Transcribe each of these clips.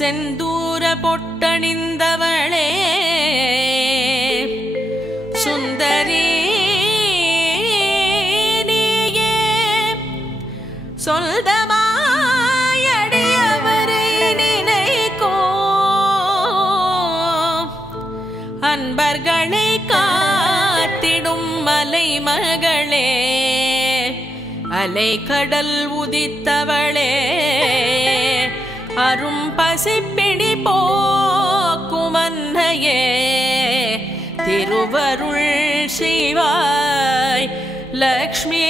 செந்தூர பொட்டணிந்தவளே சுந்தரி நீயே சொந்தமாயடியவரை நினைக்கோ அன்பர்களை காத்திடும் மலைமகளே அலைக்கடல் உதித்தவளே அரும் பசிப்பிணி போக்கும் அன்னையே திருவருள் செய்வாய் லக்ஷ்மி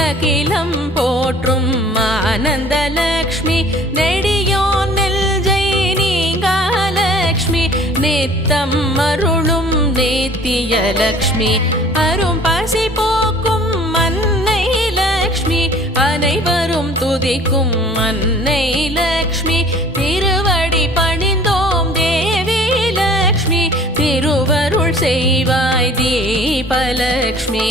அகிலம் போற்றும் ஆனந்த லக்ஷ்மி நெடியோன் நெல்ஜை நீங்காலக்ஷ்மி நித்தம் அருளும் நேத்திய லக்ஷ்மி அரும் பசி போக்கும் அன்னை லக்ஷ்மி அனைவரும் துதிக்கும் அன்னை லக்ஷ்மி திருவடி பணிந்தோம் தேவி லக்ஷ்மி திருவருள் செய்வாய் தீபலக்ஷ்மி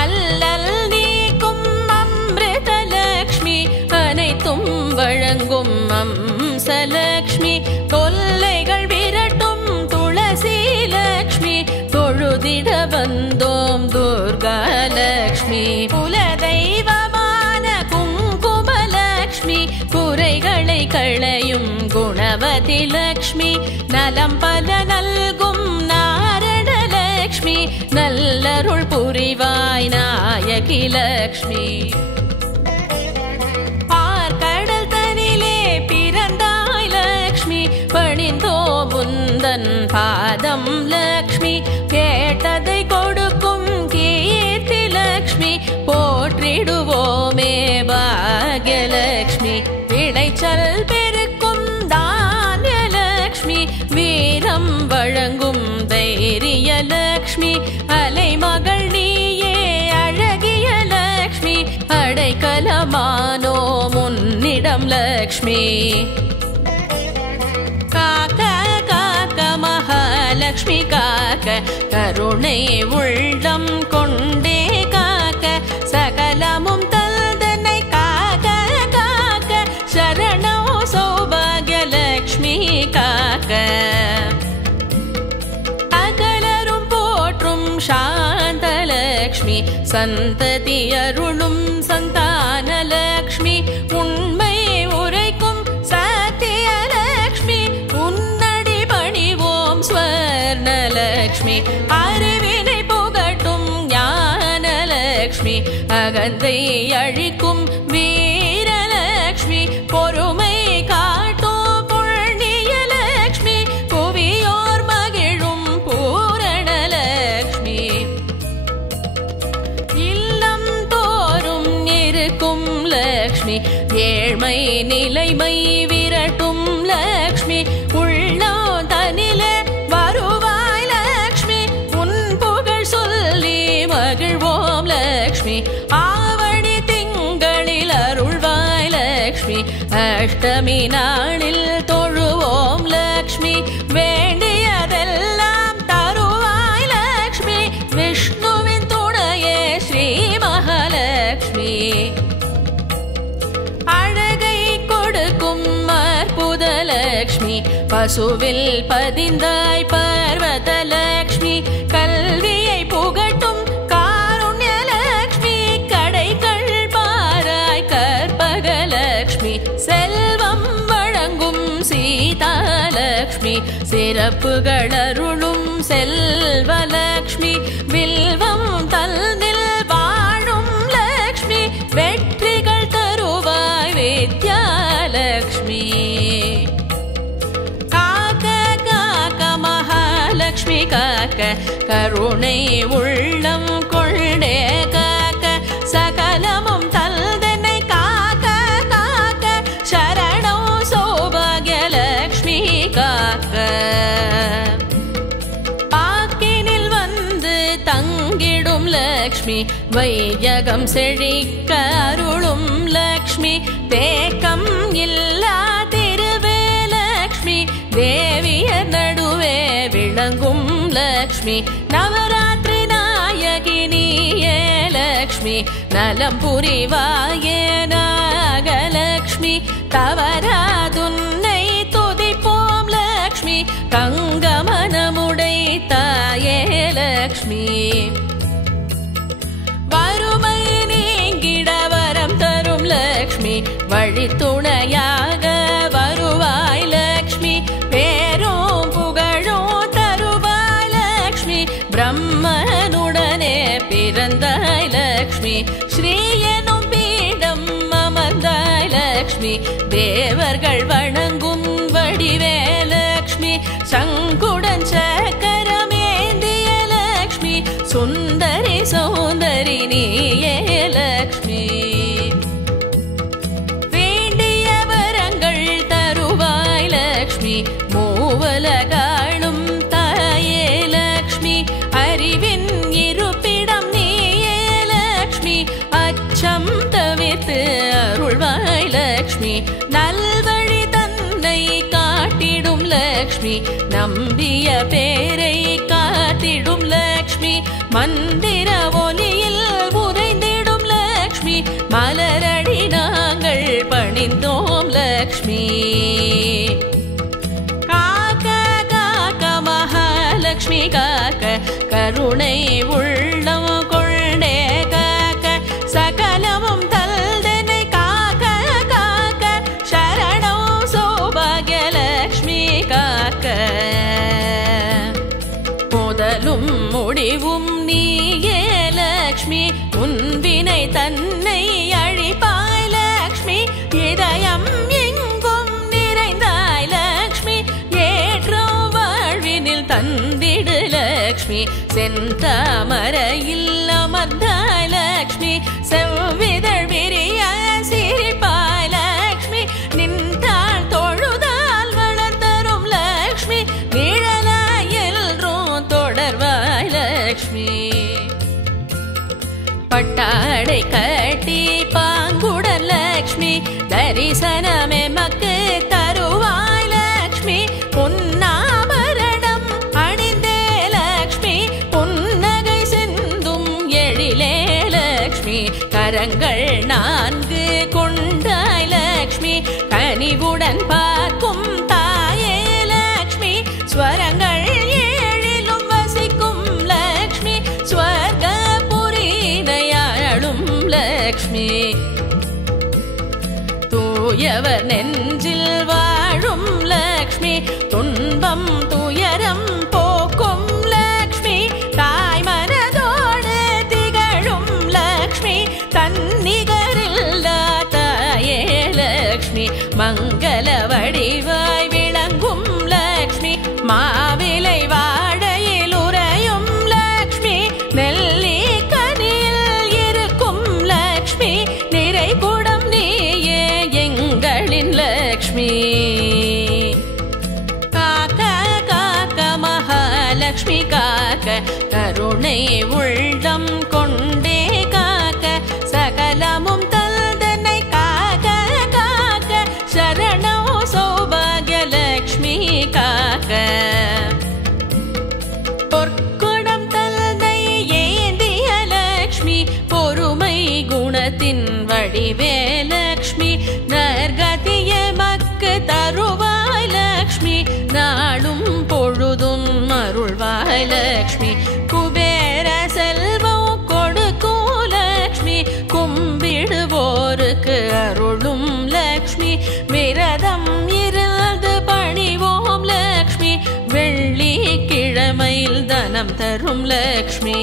அல்லல் நீக்கும் அம்ருதலக்ஷ்மி அனைத்தும் வழங்கும் அம்சலக்ஷ்மி தொல்லைகள் விரட்டும் துளசி லக்ஷ்மி தொழுதிட வந்தோம் துர்காலக்ஷ்மி குலதெய்வமான குங்குமலக்ஷ்மி குறைகளை களையும் குணவதி லக்ஷ்மி நலம் பல நல்கும் நாரணலக்ஷ்மி நல்லருள் புரிவாய் நாயகி லக்ஷ்மி பார்க்கடல் தனிலே பிறந்தாய் லக்ஷ்மி பணிந்தோ முந்தன் பாதம் லக்ஷ்மி கேட்டதை கொடுக்கும் கீர்த்தி லக்ஷ்மி போற்றிடுவோமே பாக்யலக்ஷ்மி விளைச்சல் பெருக்கும் தானிய லக்ஷ்மி வீரம் வழங்கும் தைரிய லக்ஷ்மி அலைமகள் நீயே அழகிய லக்ஷ்மி அடைக்கலமானோ முன்னிடம் லக்ஷ்மி காக்க காக்க மகாலக்ஷ்மி காக்க கருணை உள்ளம் கொண்டே காக்க சகலமும் தந்தனை காக்க காக்க சரணோ சௌபாகிய லக்ஷ்மி காக்க அகலரும் போற்றும் சாந்தலக்ஷ்மி சந்ததி அருளும் சந்தானலக்ஷ்மி உண்மை உரைக்கும் சத்தியலக்ஷ்மி உன்னடி பணிவோம் ஸ்வர்ணலக்ஷ்மி அறிவினை புகட்டும் ஞானலக்ஷ்மி அகந்தை அழிக்கும் வீரலக்ஷ்மி பொறுமை காட்டும் புண்ணியலக்ஷ்மி புவியோர் மகிழும் பூரணலக்ஷ்மி இல்லம் தோறும் இருக்கும் லக்ஷ்மி ஏழ்மை நிலைமை விரட்டும் லக்ஷ்மி உள்ளோ தனில வருவாய் லக்ஷ்மி உன் புகழ் சொல்லி மகிழ்வோம் லக்ஷ்மி ஆவணி திங்களில் அருள்வாய் லக்ஷ்மி அஷ்டமி நாளில் தொழுவோம் லக்ஷ்மி வேண்டியதெல்லாம் தருவாய் லக்ஷ்மி விஷ்ணுவின் துணையே ஸ்ரீ மகாலக்ஷ்மி அழகை கொடுக்கும் அற்புதலக்ஷ்மி பசுவில் பதிந்தாய் பர்வதலக்ஷ்மி கல்வியை புகட்டும் காருண்யலக்ஷ்மி கடைகள் பாராய் கற்பகலக்ஷ்மி செல்வம் வழங்கும் சீதாலக்ஷ்மி சிறப்புகள் அருளும் செல்வலக்ஷ்மி வில்வம் தல்னில் வாழும் லக்ஷ்மி வெற்றிகள் தருவாய் வித்யாலக்ஷ்மி காக்க காக்க மகாலக்ஷ்மி காக்க கருணை உள்ளம் கொண்டே காக்க சகலமும் தல்தனை காக்க காக்க சரணோ சௌபாகியலக்ஷ்மி காக்க பாக்கினில் வந்து தங்கிடும் லக்ஷ்மி வையகம் செழிக்க அருளும் லக்ஷ்மி தேக்கம் இல்லா திருவே லக்ஷ்மி தேவியர் நடுவே விளங்கும் லக்ஷ்மி நவராத்திரி நாயகினியே லக்ஷ்மி நலம் புரிவாயே நாகலக்ஷ்மி தவறாதுன்னை துதிப்போம் லக்ஷ்மி கங்கமனமுடை தாயே லக்ஷ்மி வறுமை நீங்கிட வரம் தரும் லக்ஷ்மி வழித்துணையாக வருவாய் லக்ஷ்மி பேரும் புகழும் தருவாய் லக்ஷ்மி பிரம்மனுடனே பிறந்தாய் லக்ஷ்மி ஸ்ரீ எனும் பீடம் அமர்ந்தாய் லக்ஷ்மி தேவர்கள் வணங்கும் வடிவே லக்ஷ்மி சங்குடன் சக்கரமேந்திய லக்ஷ்மி சுந்தரி சௌந்தரி நீயே லக்ஷ்மி வேண்டிய வரங்கள் தருவாய் லக்ஷ்மி மூவலகாளும் தாயே லக்ஷ்மி அறிவின் இருப்பிடம் நீயே லக்ஷ்மி அச்சம் தவிர்த்து அருள்வாய் லக்ஷ்மி நல்வழி தன்னை காட்டிடும் லக்ஷ்மி நம்பிய பேரை காத்திடும் லக்ஷ்மி மந்திர ஒலியில் உறைந்திடும் லக்ஷ்மி மலரடி நாங்கள் பணிந்தோம் லக்ஷ்மி காக்க காக்க மகாலட்சுமி காக்க கருணை உள்ளம் கொண்டே காக்க சகலமும் தல்தனை காக்க காக்க சரணம் சௌபாகியலக்ஷ்மி காக்க முதலும் முடிவும் நீயே லக்ஷ்மி முன்வினை தன்னை அழிப்பாய் லக்ஷ்மி இதயம் எங்கும் நிறைந்தாய் லக்ஷ்மி ஏற்றம் வாழ்வினில் தந்திடு லக்ஷ்மி செந்தாமரையில் அமர்ந்தாய் லக்ஷ்மி செவ்விதழ் விரிய சிரிப்பாய் லக்ஷ்மி நின்றாள் தொழுதால் வளர்த்தரும் லக்ஷ்மி நிழலாய் எல்லும் தொடர்வாய் லக்ஷ்மி பட்டாடை கட்டி பாங்குடன் லக்ஷ்மி தரிசனமே மக்கு தருவாய் லக்ஷ்மி பொன்னாபரணம் அணிந்தே லக்ஷ்மி புன்னகை சிந்தும் எழிலே லக்ஷ்மி கரங்கள் 4 கொண்டாய் லக்ஷ்மி கனிவுடன் பார்க்கும் தாயே லக்ஷ்மி ஸ்வரங்கள் 7லும் வசிக்கும் லக்ஷ்மி ஸ்வர்க புரினையாளும் லக்ஷ்மி தூயவர் நெஞ்சில் வாழும் லக்ஷ்மி துன்பம் துயரம் போக்கும் லக்ஷ்மி தாய் மனதோடு திகழும் லக்ஷ்மி தன்னிகரில்லா தாயே லக்ஷ்மி மங்கள வடிவாய் விளங்கும் லக்ஷ்மி மாவிலை வாழையில் உறையும் லக்ஷ்மி நெல்லி கனியில் இருக்கும் லக்ஷ்மி நிறை குடம் நீயே எங்களின் லக்ஷ்மி காக்க காக்க மகாலட்சுமி காக்க கருணை உள்ளம் கொண்டே காக்க சகலமும் தல்தனை காக்க காக்க சரணோ சௌபாகியலக்ஷ்மி காக்க பொற்குடம் தல்தை ஏந்திய லக்ஷ்மி பொறுமை குணத்தின் வடிவே லக்ஷ்மி நற்கதிய மக்கு தருவாய் லக்ஷ்மி நாளும் பொழுதும் அருள்வாய் லக்ஷ்மி குபேர செல்வம் கொடுக்கும் லக்ஷ்மி கும்பிடுவோருக்கு அருளும் லக்ஷ்மி விரதம் இருந்து பணிவோம் லக்ஷ்மி வெள்ளிக்கிழமையில் தனம் தரும் லக்ஷ்மி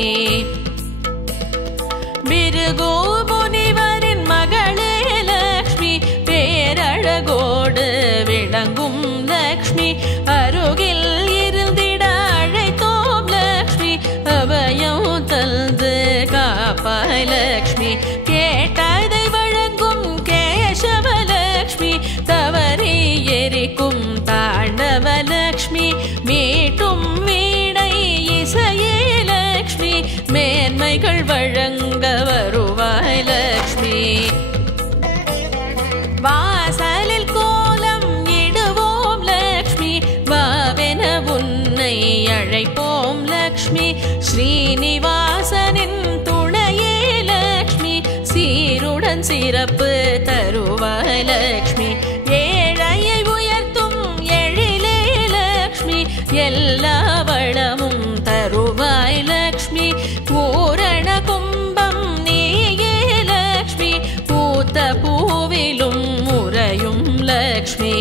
பிருகு முனிவரின் மகளே லக்ஷ்மி பேரழகோடு விளங்கும் லக்ஷ்மி அருகில் இருந்திட அழைத்தோம் லக்ஷ்மி அபயம் தந்து காப்பாய் லக்ஷ்மி கேட்டதை வழங்கும் கேசவ லக்ஷ்மி தவறி எரிக்கும் தாண்டவ லக்ஷ்மி மீட்டும் வீணை இசையே லக்ஷ்மி மேன்மைகள் வழ அழைப்போம் லக்ஷ்மி. ஸ்ரீனிவாசனின் துணையே லக்ஷ்மி, சீருடன் சிறப்பு தருவாய் லக்ஷ்மி. ஏழையை உயர்த்தும் எழிலே லக்ஷ்மி, எல்லா வளமும் தருவாய் லக்ஷ்மி. பூரண கும்பம் நீயே லக்ஷ்மி, பூத்த பூவிலும் உறையும் லக்ஷ்மி.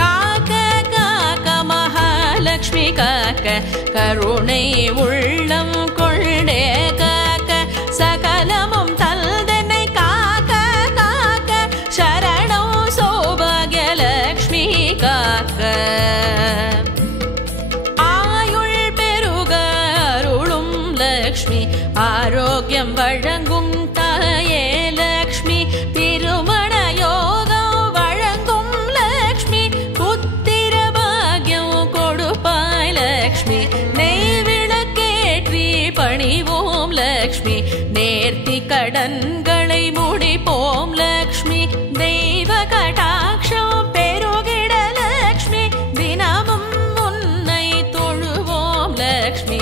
காக்க காக்க மகாலக்ஷ்மி காக்க, கருணை உள்ளம் கொண்டே காக்க, சகலமும் தல்தனை காக்க காக்க, சரணம் சௌபாகிய லக்ஷ்மி காக்க. ஆயுள் பெருக அருளும் லக்ஷ்மி, ஆரோக்கியம் வழங்கும் தாயே லக்ஷ்மி. திருமண யோகம் வழங்கும் லக்ஷ்மி, புத்திர பாக்யம் கொடுப்பாய் லக்ஷ்மி. நெய்விளக்கேற்றி பணிவோம் லக்ஷ்மி, நேர்த்தி கடன்களை முடிப்போம் லக்ஷ்மி. தெய்வ கடாட்சம் பெருகிட லக்ஷ்மி, தினமும் உன்னை தொழுவோம் லக்ஷ்மி.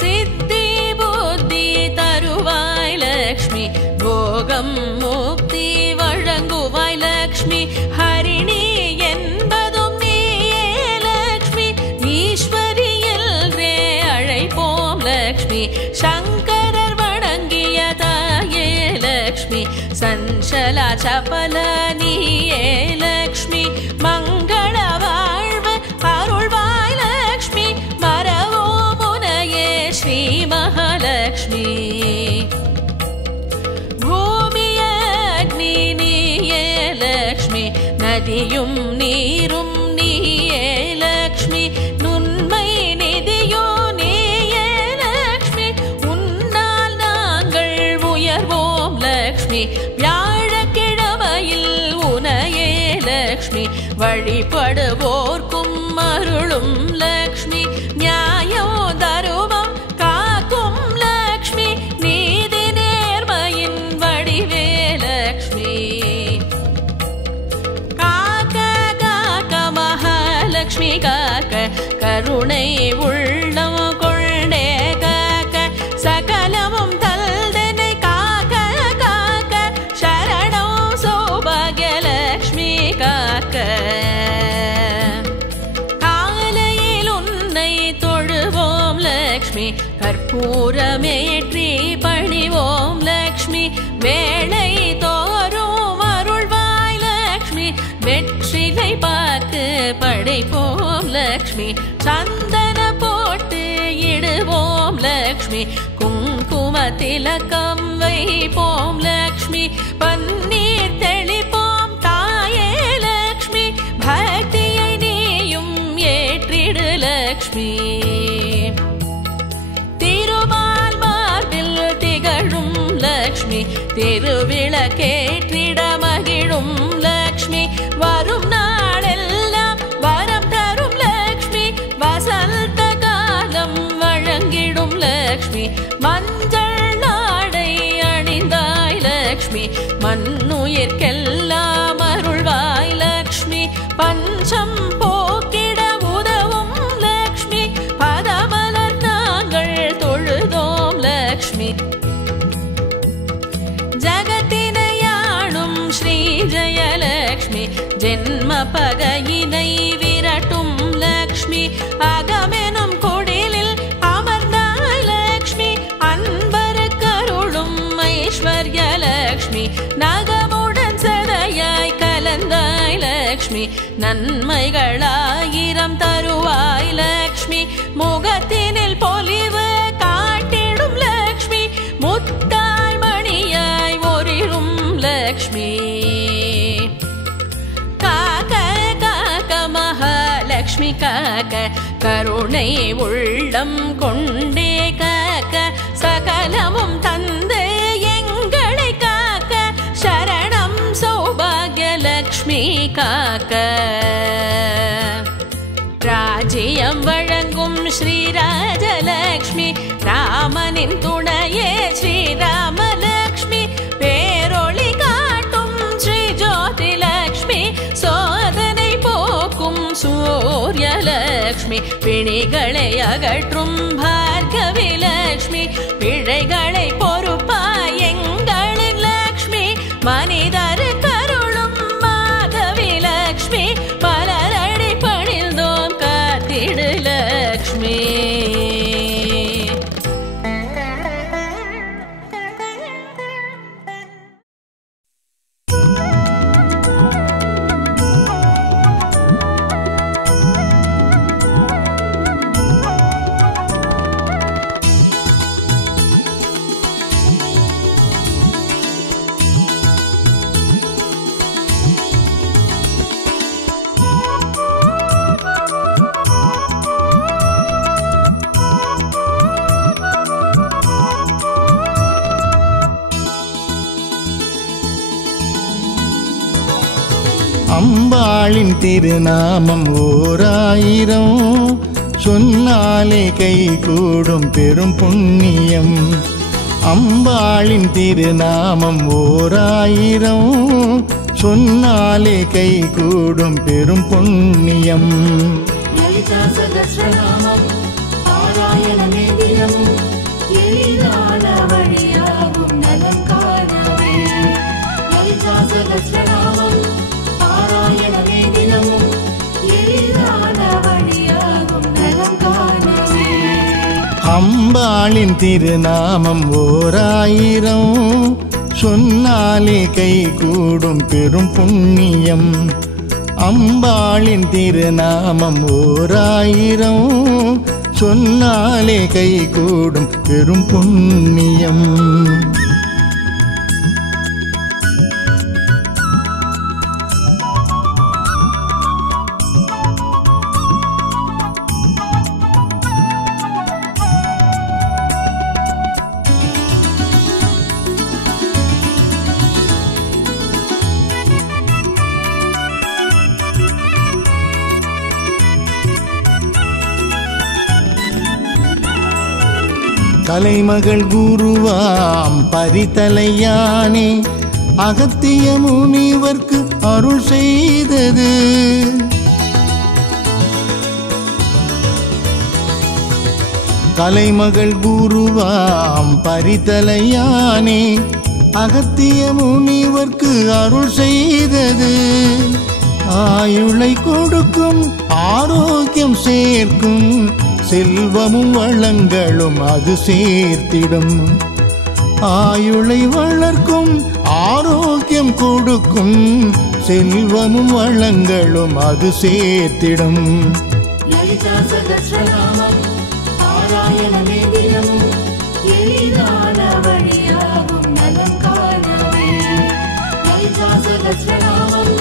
சித்தி புத்தி தருவாய் லக்ஷ்மி, போகம் முக்தி வழங்குவாய் லக்ஷ்மி. ஹரிணி என்பதும் நீயே லக்ஷ்மி, ஈஸ்வரி என்றே அழைப்போம் லக்ஷ்மி. சங்கரர் வணங்கிய தாயே லக்ஷ்மி, சஞ்சலா சபல நீயே லக்ஷ்மி. மங்கள வாழ்வு அருள்வாய் லக்ஷ்மி, மரவோம் உனையே ஸ்ரீ மகாலக்ஷ்மி. பூமிய அக்னி நீயே லக்ஷ்மி, நதியும் நீரும் நீயே லக்ஷ்மி. நுண்மை நிதியோ நீயே லக்ஷ்மி, உன்னால் நாங்கள் உயர்வோம் லக்ஷ்மி. வியாழக்கிழமையில் உனையே லக்ஷ்மி, வழிபடுவோர்க்கும் அருளும் லக்ஷ்மி. நியாயம் தருமம் காக்கும் லக்ஷ்மி, நீதி நேர்மையின் வடிவே லக்ஷ்மி. காக்க காக்க மகாலக்ஷ்மி காக்க, கருணை உள்ளம் கொண்டே காக்க, சகலமும் தல்தனை காக்க காக்க, சரணம் சௌபாகிய லக்ஷ்மி காக்க. காலையில் உன்னை தொழுவோம் லக்ஷ்மி, கற்பூரமேற்றி பணிவோம் லக்ஷ்மி. வேளை தோறும் அருள்வாய் லக்ஷ்மி, வெற்றிலை பாக்கு படைப்போம் லக்ஷ்மி. சந்தன போட்டு இடுவோம் லக்ஷ்மி, குங்கும திலகம் வைப்போம் லக்ஷ்மி. பன்னீர் தெளிப்போம் தாயே லக்ஷ்மி, பக்தியை நீயும் ஏற்றிடு லக்ஷ்மி. திருமால் மார்பில் திகழும் லக்ஷ்மி, திருவிளக்கேற்றிட மகிழும் லக்ஷ்மி. வரும் நாளெல்லாம் வரம் தரும் லக்ஷ்மி, வசந்த காலம் வழங்கிடும் லக்ஷ்மி. மஞ்சள் நாடை அணிந்தாய் லக்ஷ்மி, மண்ணுயிர்க்கெல்லாம் அருள்வாய் லக்ஷ்மி. பஞ்சம் போக்கிட உதவும் லக்ஷ்மி, பதமலர் நாங்கள் தொழுதோம் லக்ஷ்மி. ஜகத்தினையாளும் ஸ்ரீ ஜெயலக்ஷ்மி, ஜென்ம பகையினை விரட்டும் லக்ஷ்மி. அகமெனும் குடிலில் அமர்ந்தாய் லக்ஷ்மி, அன்பருக்கருளும் ஐஸ்வர்ய லக்ஷ்மி. நகமுடன் சதையாய் கலந்தாய் லக்ஷ்மி, நன்மைகளாயிரம் தருவாய் லக்ஷ்மி. முகத்தினில் பொலிவு காட்டிடும் லக்ஷ்மி, முத்தாய் மணியாய் ஒரிடும் லக்ஷ்மி. காக்க காக்க மகாலக்ஷ்மி காக்க, கருணை உள்ளம் கொண்டே காக்க, சகலமும் தந்து எங்களை காக்க, சரணம் சௌபாகிய லக்ஷ்மி காக்க. ராஜ்யம் வழங்கும் ஸ்ரீராஜலக்ஷ்மி, ராமனின் துணையே ஸ்ரீராமலக்ஷ்மி. பேரொளி காட்டும் ஸ்ரீ ஜோதிலக்ஷ்மி, சோதனை போக்கும் சூரியலக்ஷ்மி பிணிகளை அகற்றும் பார்கவி லக்ஷ்மி பிழைகளை பொறுப்பாய் எங்களின் லக்ஷ்மி மனிதரு கருளும் மாதவி லக்ஷ்மி பலரடி பணிந்தோம் காத்திடு லக்ஷ்மி. அம்பாளின் திருநாமம் ஓராயிரம் சொன்னாலே கை கூடும் பெரும் புண்ணியம். அம்பாளின் திருநாமம் ஓராயிரம் சொன்னாலே கை கூடும் பெரும் புண்ணியம். லலிதா சகஸ்ரநாமம் பாராயணமே தினம் எளிதான வழியாகும் நலம் காணவே. லலிதா சகஸ்ரநாமம் பாராயணமே தினமும் எளிதான வழியாகும் நலம் காணவே. அம்பாளின் திருநாமம் ஓராயிரம் சொன்னாலே கை கூடும் பெரும் புண்ணியம். அம்பாளின் திருநாமம் ஓராயிரம் சொன்னாலே கை கூடும் பெரும் புண்ணியம். கலைமகள் குருவாம் பரிதலையானே அகத்திய முனிவர்க்கு அருள் செய்தது. கலைமகள் குருவாம் பரிதலையானே அகத்திய முனிவர்க்கு அருள் செய்தது. ஆயுளை கொடுக்கும் ஆரோக்கியம் சேர்க்கும் செல்வமும் வளங்களும் அது சேர்த்திடும். ஆயுளை வளர்க்கும் ஆரோக்கியம் கொடுக்கும் செல்வமும் வளங்களும் அது சேர்த்திடும். லலிதா சகஸ்ரநாமம் பாராயணமே தினமும் எளிதான வழியாகும் நலம் காணவே. லலிதா சகஸ்ரநாமம்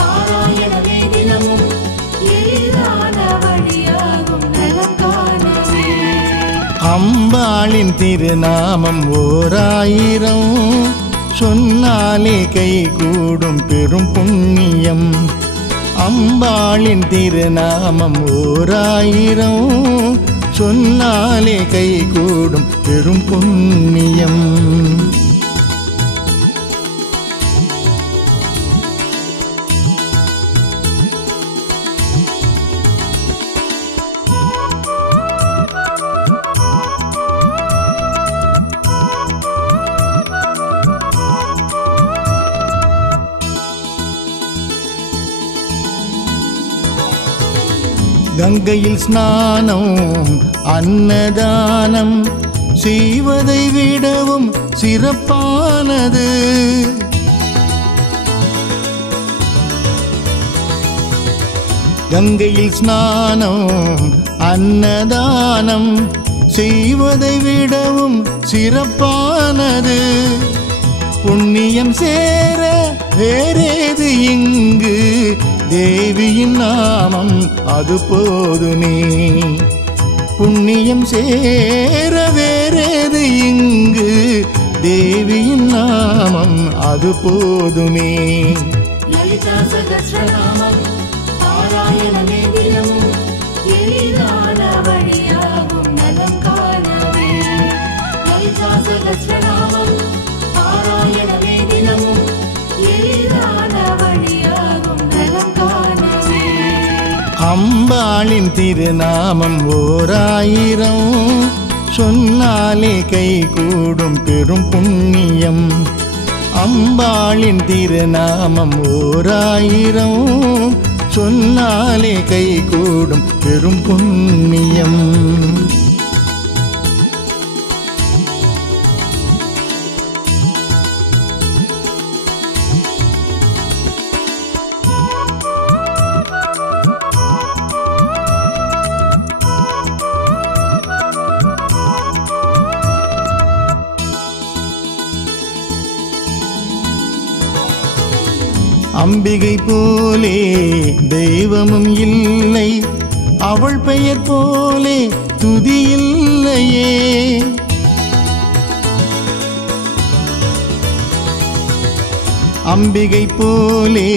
பாராயணமே தினமும் எளிதான வழியாகும் நலம் காணவே. அம்பாளின் திருநாமம் ஓராயிரம் சொன்னாலே கை கூடும் பெரும் புண்ணியம். அம்பாளின் திருநாமம் ஓராயிரம் சொன்னாலே கை கூடும் பெரும் புண்ணியம். கங்கையில் ஸ்நானம் அன்னதானம் செய்வதை விடவும் சிறப்பானது. கங்கையில் ஸ்நானம் அன்னதானம் செய்வதை விடவும் சிறப்பானது. புண்ணியம் சேர வேறேது இங்கு தேவியின் நாமம் அது போதுமே. புண்ணியம் சேர வேறேது இங்கு தேவியின் நாமம் அது போதுமே. லலிதா சகஸ்ரநாமம் பாராயணமே தினமும் எளிதான வழியாகும் நலம் காணவே. லலிதா சகஸ்ரநாமம் பாராயணமே தினமும் எளிதான வழியாகும் நலம் காணவே. அம்பாளின் திருநாமம் ஓராயிரம் சொன்னாலே கை கூடும் பெரும் புண்ணியம். அம்பாளின் திருநாமம் ஓராயிரம் சொன்னாலே கை கூடும் பெரும் புண்ணியம். அம்பிகை போலே தெய்வமும் இல்லை, அவள் பெயர் போலே துதி இல்லையே. அம்பிகை போலே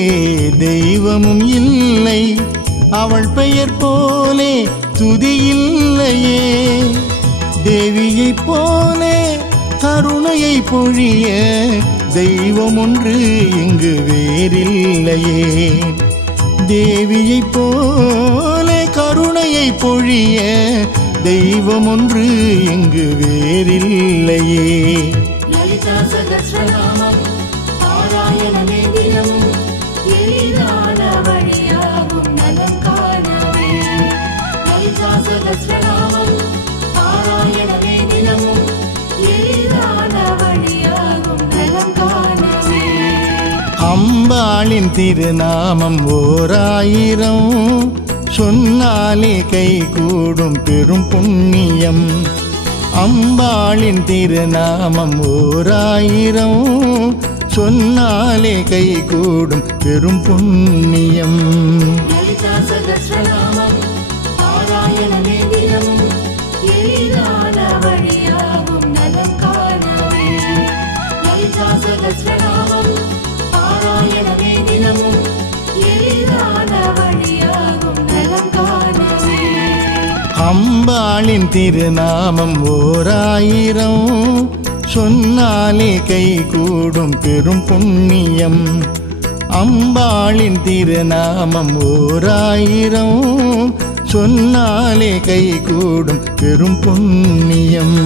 தெய்வமும் இல்லை, அவள் பெயர் போலே துதி இல்லையே. தேவியை போலே கருணையை பொழிய தெய்வம் ஒன்று இங்கு வேறில்லையே. தேவியை போலே கருணையை பொழிய தெய்வம் ஒன்று இங்கு வேறில்லையே. லலிதா சகஸ்ரநாமம் பாராயணமே தினமும் எளிதான வழியாகும் நலம் காணவே. லலிதா சகஸ்ரநாமம் பாராயணமே தினமும் எளிதான வழியாகும் நலம் காணவே. அம்பாளின் திருநாமம் ஓராயிரம் சொன்னாலே கை கூடும் பெரும் புண்ணியம். அம்பாளின் திருநாமம் ஓராயிரம் சொன்னாலே கை கூடும் பெரும் புண்ணியம். லலிதா சகஸ்ரநாமம் பாராயணமே தினமும் எளிதான வழியாகும் நலம் காணவே. லலிதா சகஸ்ரநாமம் பாராயணமே தினமும் எளிதான வழியாகும் நலம் காணவே. அம்பாளின் திருநாமம் ஓராயிரம் சொன்னாலே கை கூடும் பெரும் புண்ணியம். அம்பாளின் திருநாமம் ஓராயிரம் சொன்னாலே கை கூடும் பெரும் புண்ணியம்.